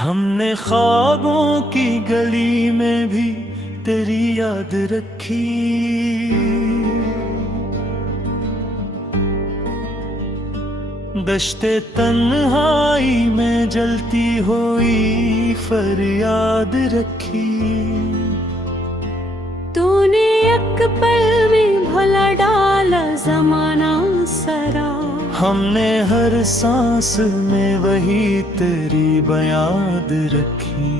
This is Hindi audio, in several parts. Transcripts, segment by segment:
हमने ख्वाबों की गली में भी तेरी याद रखी। दश्ते तन्हाई में जलती हुई फरियाद रखी। तूने एक पल में भला डाला जमाना सरा। हमने हर सांस में वही तेरी बयाद रखी।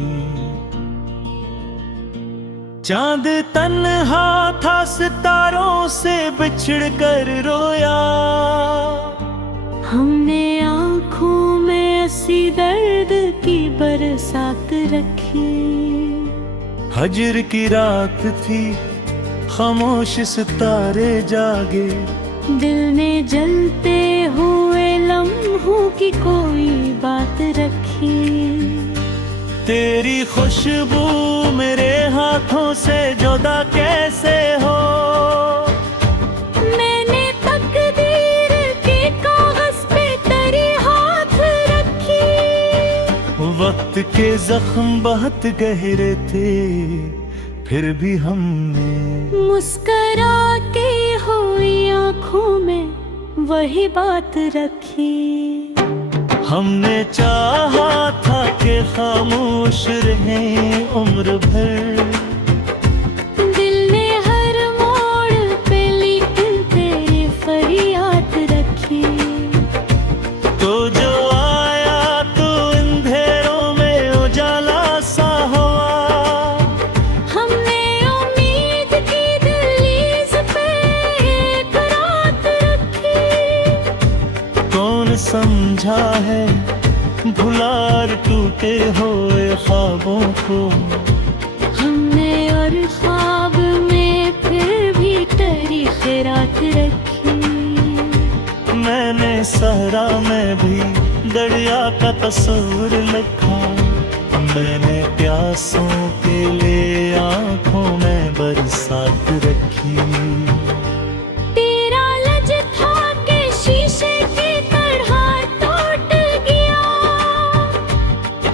चांद तन्हा था सितारों से बिछड़ कर रोया। हमने आँखों में ऐसी दर्द की बरसात रखी। हजर की रात थी, खामोश सितारे जागे। दिल ने जलते हुए लम्हों की कोई बात रखी। तेरी खुशबू मेरे हाथों से जुदा कैसे हो। मैंने तकदीर के कागज पे तेरी हाथ रखी। वक्त के जख्म बहुत गहरे थे, फिर भी हमने मुस्करा के हुई आँखों में वही बात रखी। हमने चाहा था कि खामोश रहें उम्र भर। दिल ने हर मोड़ पे लेकिन तेरी फरियाद रखी। तो जो आया तो अंधेरों में उजाला सा हुआ। हमने उम्मीद की दहलीज पे एक रात रखी। कौन समझा है भुलार टूटे हुए ख्वाबों को। हमने और ख्वाब में फिर भी तेरी खैरात रखी। मैंने सहरा में भी दरिया का तस्वीर लिखा। मैंने प्यासों के लिए आंखों में बरसात रखी। तेरा लज था के शीशे की तरह टूट गया।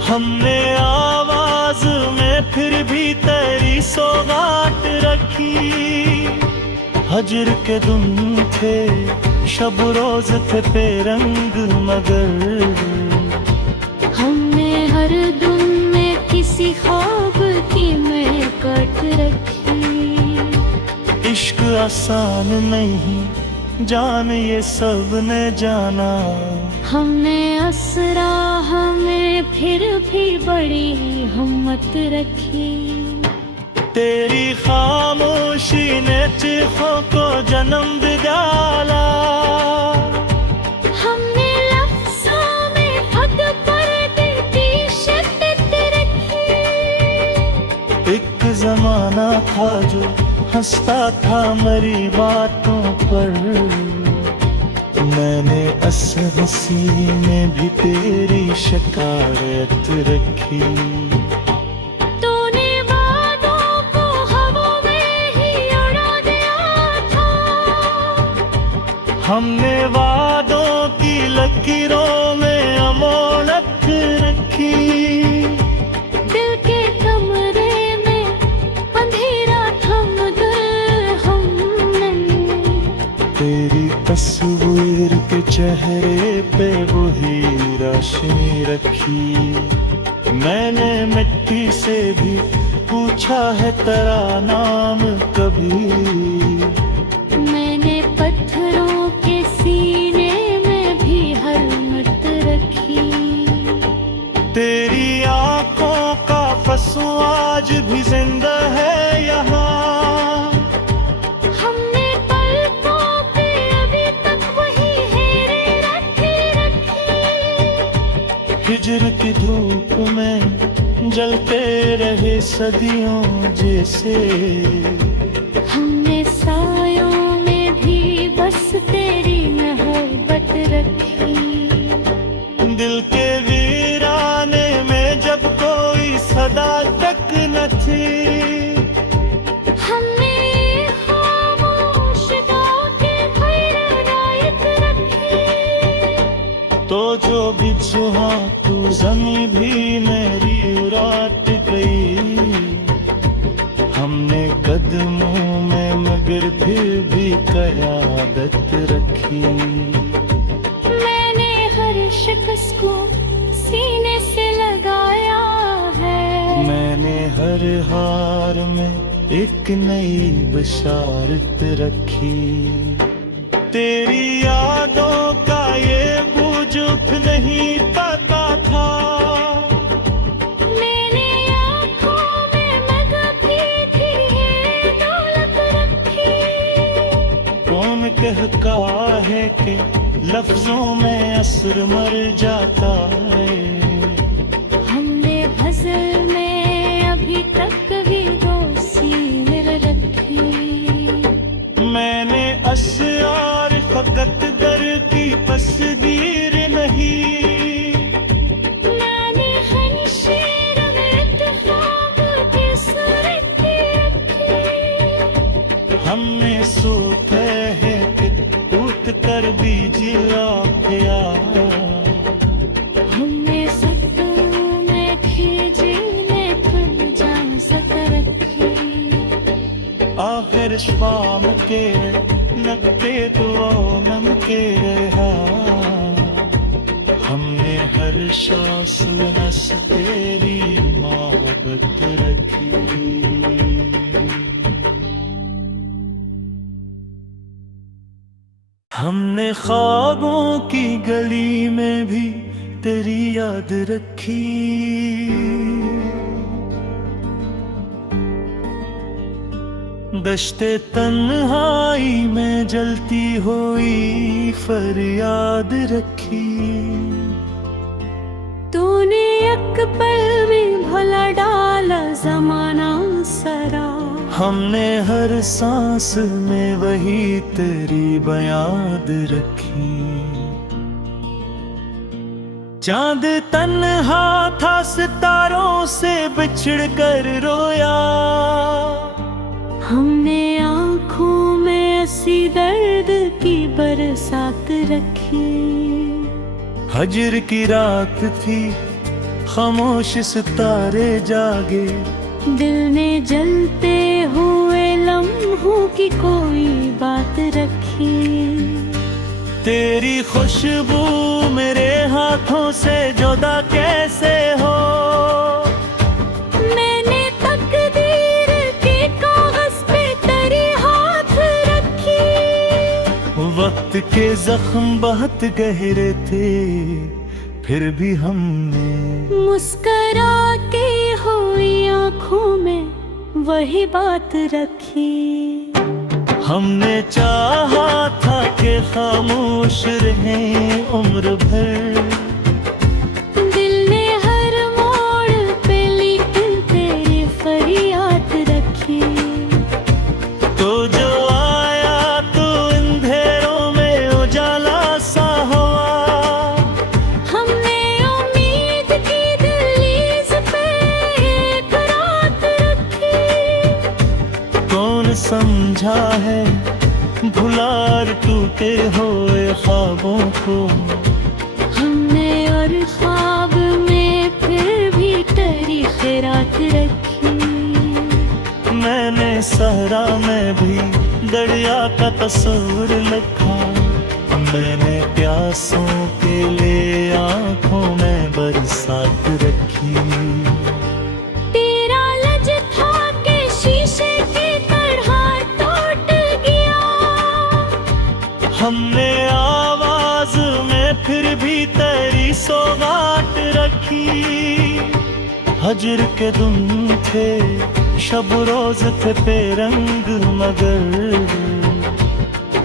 हमने आवाज में फिर भी तेरी सौगात रखी। हजर के दिन थे, शब रोज थे बेरंग मगर। हमने हर दिन में किसी ख्वाब की महकत रखी। इश्क आसान नहीं जान ये सब ने जाना। हमने असरा हमें फिर भी बड़ी हिम्मत रखी। तेरी खामोशी ने चीखों को जन्म दिलाया। हमने लफ्ज़ों में खुद पर दिल की शिद्दत रखी। एक जमाना था जो हंसता था मेरी बातों पर। मैंने हंसी में भी तेरी शिकायत रखी। तूने वादों को हवा में ही उड़ा दिया था। हमने वादों की लकीरों में अमानत रखी। दिल के कमरे में अंधेरा थम कर हमने तेरी तस्वीर के चेहरे पे वही रोशनी रखी। मैंने मिट्टी से भी पूछा है तेरा नाम कभी। मैंने पत्थरों के सीने में भी हरमत रखी। तेरी आंखों का फंसू आज भी जिंदा है यहाँ। हमने पलकों पे अभी तक वही हेरे रखी। हिजर की धूप में जलते रहे सदियों जैसे। हमने सायों में भी बस तेरी मोहब्बत रखी। दिल के वीराने में जब कोई सदा तक न थी। हमने खामोश गाँव के खैर रायत रखी। तो जो भी सुहा तू जमी भी मेरी क़यादत रखी। मैंने हर शख्स को सीने से लगाया है। मैंने हर हार में एक नई बशारत रखी। तेरी यादों का ये बुझुक नहीं पता था। मैंने आँखों में मगफी थी ये दौलत रखी। कौन कहता है कि लफ्जों में असर मर जाता है। हमने गज़ल में अभी तक भी दोस्ती रखी। मैंने अशआर फकत दर की तस्वीर नहीं। मैंने हर शेर में इत्तेफाक की सूरत रखी। हमने सोते हैं कि टूट कर बीजिया प्यार। हमने सपनों में खींचने पर जासत रखी। आखिर शाम के लगते दुआ मन के रहा। हमने हर सांस नस तेरी मोहब्बत रखी। हमने ख्वाबों की गली में भी तेरी याद रखी। दश्ते तन्हाई में जलती हुई फरियाद रखी। तूने एक पल में भला डाला ज़माना सरा। हमने हर सांस में वही तेरी बयाद रखी। चांद तन्हा था सितारों से बिछड़ कर रोया। हमने आँखों में ऐसी दर्द की बरसात रखी। हजर की रात थी खामोश सितारे जागे। दिल ने जलते हुए लम्हों की कोई बात रखी। तेरी खुशबू मेरे हाथों से जुदा कैसे हो। मैंने तकदीर के कागज पे तेरी हाथ रखी। वक्त के जख्म बहुत गहरे थे फिर भी हमने मुस्करा के हुई आँखों में वही बात रखी। हमने चाहा था कि खामोश रहें उम्र भर। दिल ने हर मोड़ पे लेकिन तेरी फरियाद रखी। तो जो आया तो अंधेरों में उजाला सा हुआ। हमने उम्मीद की दहलीज पे एक रात रखी। कौन समझा है भुलार टूटे हुए ख्वाबों को। हमने और ख्वाब में फिर भी तेरी खैरात रखी। मैंने सहरा में भी दरिया का तस्वीर लिखा। मैंने प्यासों के लिए आंखों में बरसात रखी। तेरा लज था के शीशे की तरह टूट गया। हमने आवाज में फिर भी तेरी सौगात रखी। हजर के दिन थे शब रोज थे बेरंग मगर।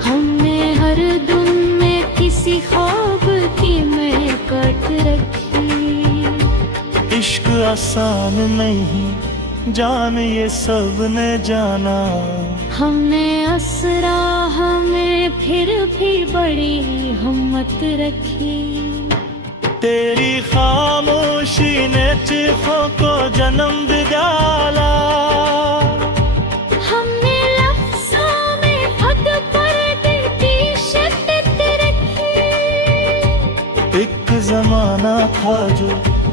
हमने हर दिन में किसी ख्वाब की महकत रखी। इश्क आसान नहीं जान ये सब ने जाना। हमने असरा हमें फिर भी बड़ी हिम्मत रखी। तेरी खामोशी ने चीखों को जन्म दिया। हमने लफ्ज़ों में खुद पर देती शिद्दत रखी। एक जमाना था जो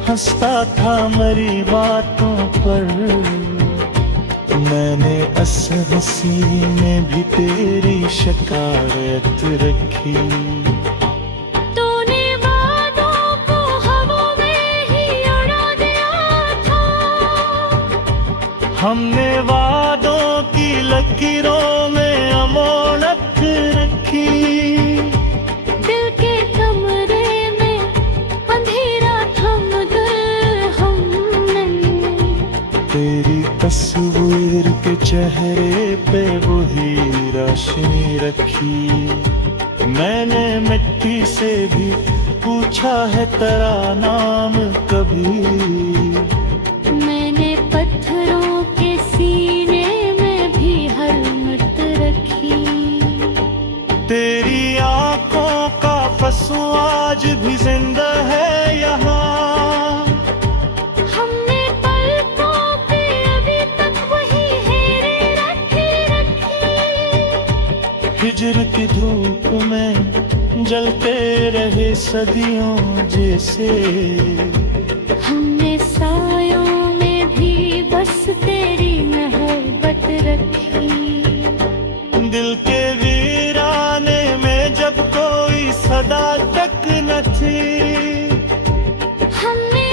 हंसता था मेरी बातों पर। मैंने इस हंसी में भी तेरी शिकायत रखी। तूने वादों को हवा में ही उड़ा दिया था। हमने वादों की लकीरों में अमानत रखी। दिल के कमरे में अंधेरा थम दिल हमने। तेरी तस्वीर के चेहरे पे वही रोशनी रखी। मैंने मिट्टी से भी पूछा है तेरा नाम कभी। मैंने पत्थरों के सीने में भी हरमत रखी। तेरी आंखों का पसू आज भी जिंदा है यहाँ। हमने पलकों पे अभी तक वही हेरे रखी। हिजर की धूप में जलते रहे सदियों जैसे। हमने सायों में भी बस तेरी मोहब्बत रखी। दिल के वीराने में जब कोई सदा तक न थी। हमने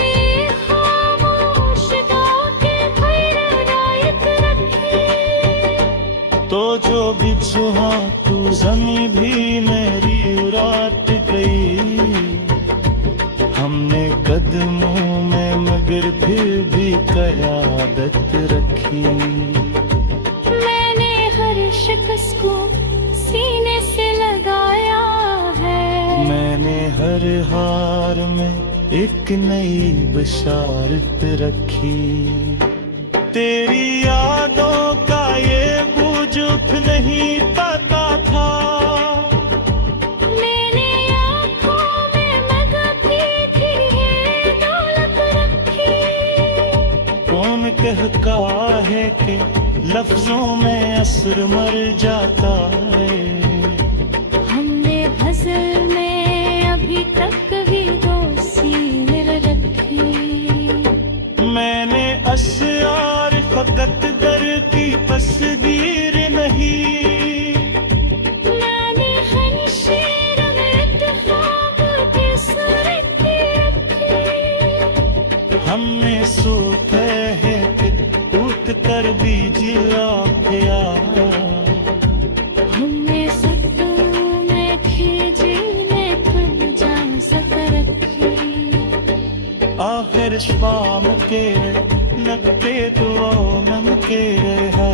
खामोश गाँव के खैर रायत रखी। तो जो भी सुहा तू जमी भी मेरी उड़ाट गई। हमने कदमों में मगर फिर भी क़यादत रखी। मैंने हर शख्स को सीने से लगाया है। मैंने हर हार में एक नई बशारत रखी। तेरी यादों का ये बुझुक नहीं पता था। मैंने आँखों में मगती थी ये दौलत रखी। कौन कहता है कि लफ्जों में असर मर जाता है। हमने गज़ल में अभी तक भी दोस्ती रखी। मैंने अशआर फकत दर की तस्वीर नहीं। मैंने हर शेर में इत्तेफाक की सूरत रखी। हमने सोते हैं कि उठ कर दीजिए प्यार। हमने सपनों में खींचने खुद जा सक रखी। आखिर शाम के लगते दुआओं नम के रहा।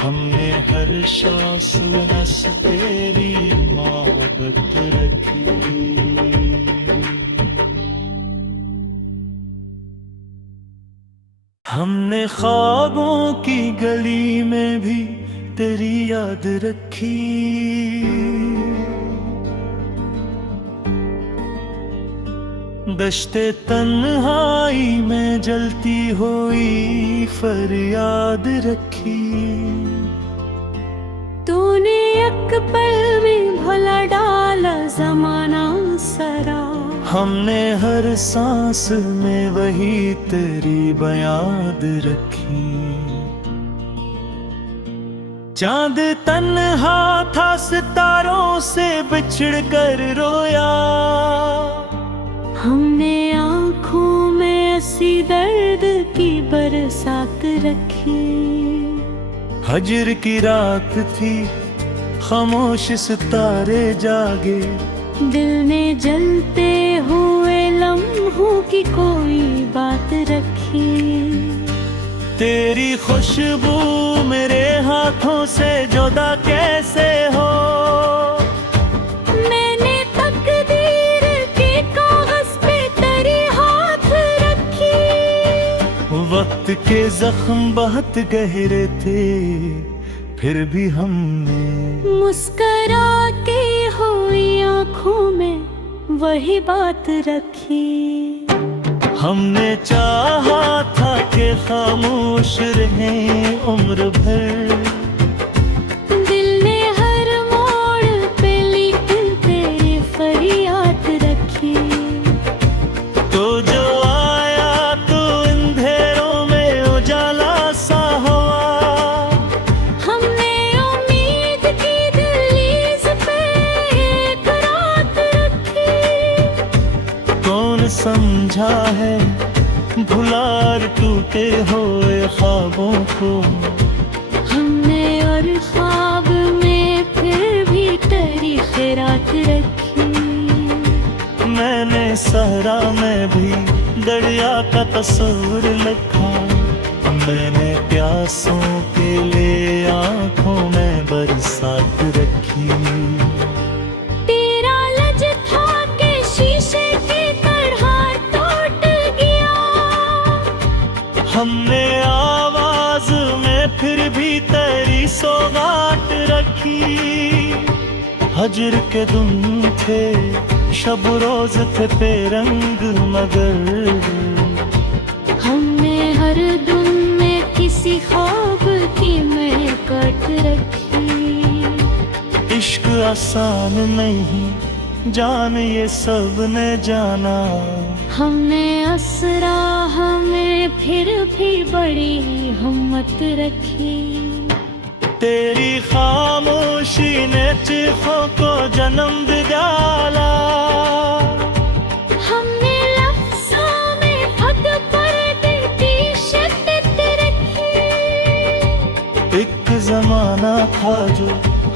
हमने हर सांस नस तेरी मोहब्बत रखी। हमने ख्वाबों की गली में भी तेरी याद रखी। दश्ते तन्हाई में जलती हुई फरियाद रखी। तूने एक पल में भला डाला जमाना सरा। हमने हर सांस में वही तेरी बयाद रखी। चांद तन्हा था सितारों से बिछड़ कर रोया। हमने आँखों में ऐसी दर्द की बरसात रखी। हजर की रात थी खामोश सितारे जागे। दिल ने जलते हुए लम्हों की कोई बात रखी। तेरी खुशबू मेरे हाथों से जुदा कैसे हो। मैंने तकदीर के कागज पे तेरे हाथ रखी। वक्त के जख्म बहुत गहरे थे फिर भी हमने मुस्करा के हुई आँखों में वही बात रखी। हमने चाहा था कि खामोश रहें उम्र भर। दिल ने हर मोड़ पे लेकिन तेरी फरियाद रखी। तो जो आया तो अंधेरों में उजाला समझा है भुलार टूटे हुए ख्वाबों को। हमने और ख्वाब में फिर भी तेरी खैरात रखी। मैंने सहरा में भी दरिया का तस्वीर लिखा। मैंने प्यासों के लिए आंखों में बरसात रखी। तेरा लज था के शीशे की तरह टूट गया। हमने आवाज में फिर भी तेरी सौगात रखी। हजर के दिन थे शब रोज थे बेरंग मगर। हमने हर दिन में किसी ख्वाब की मैं कट रखी। इश्क आसान नहीं जान ये सब ने जाना। हमने असरा हमें फिर भी बड़ी हिम्मत रखी। तेरी खामोशी ने चीखों को जन्म दिया। हमने लफ्ज़ों में खुद पर दिल की शिद्दत रखी। एक जमाना था जो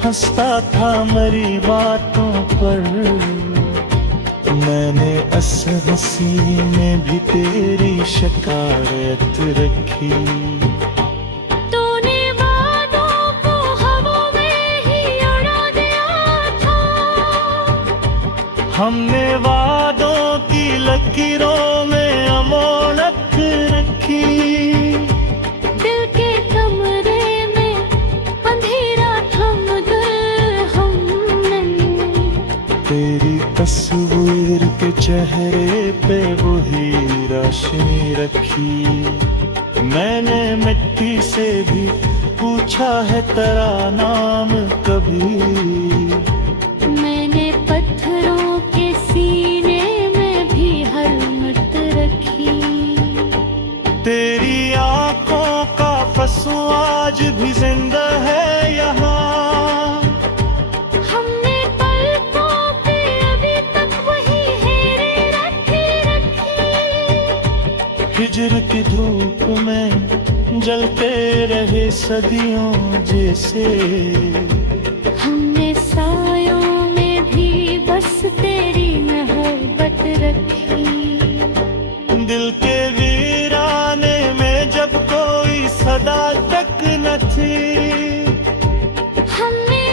हंसता था मेरी बातों पर। मैंने इस हंसी में भी तेरी शिकायत रखी। तूने वादों को हवा में ही उड़ा दिया था। हमने वादों की लकीरों में अमानत रखी। दिल के कमरे में अंधेरा थम गए हमने। तेरी तस्वीर के चेहरे पे वही रोशनी रखी। मैंने मिट्टी से भी पूछा है तेरा नाम कभी। मैंने पत्थरों के सीने में भी हरमत रखी। तेरी आंखों का फंसू आज भी जिंदा है यहाँ। हमने पलकों पे अभी तक वही हेरे रखी। हिजर की धूप में जलते रहे सदियों जैसे। हमने सायों में भी बस तेरी मोहब्बत रखी। दिल के वीराने में जब कोई सदा तक न थी। हमने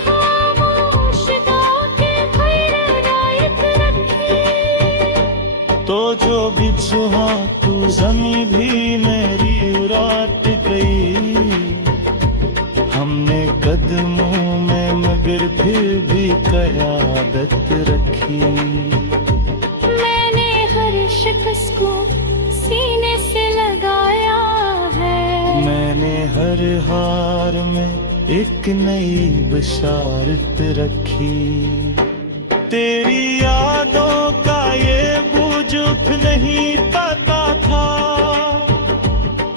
खामोश गाँव के खैर रायत रखी। तो जो भी जुहा तू जमी भी मेरी उराट गई। हमने कदमों में मगर फिर भी कयादत रखी। मैंने हर शिकस्त को सीने से लगाया है। मैंने हर हार में एक नई बशारत रखी। तेरी यादों का ये बुझुक नहीं पता था।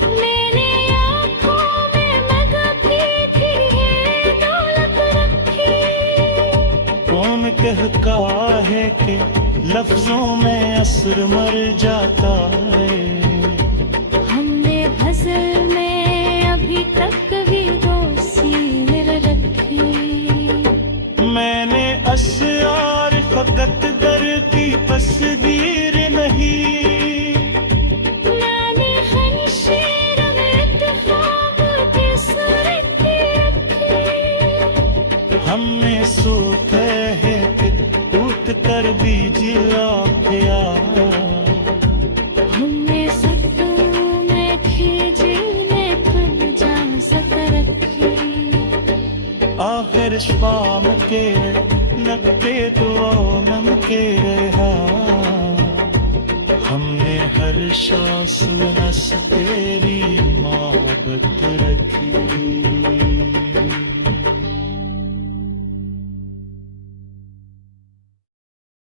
मैंने आँखों में मगफी थी ये दौलत रखी। कौन कहता है कि लफ्जों में असर मर जाता है। हमने गज़ल में अभी तक भी वो सीर रखी। मैंने अशआर फकत दर्द की तस्वीर नहीं। मैंने हर शेर में इत्तेफाक की सूरत रखी। हमने सोते हैं कि टूट कर भी जिला गया। हमने सपनों में खींचने पर इजाज़त रखी। आखिर शाम के नकते दुआ नम के रहा। हमने हर सांस नस तेरी मोहब्बत रखी।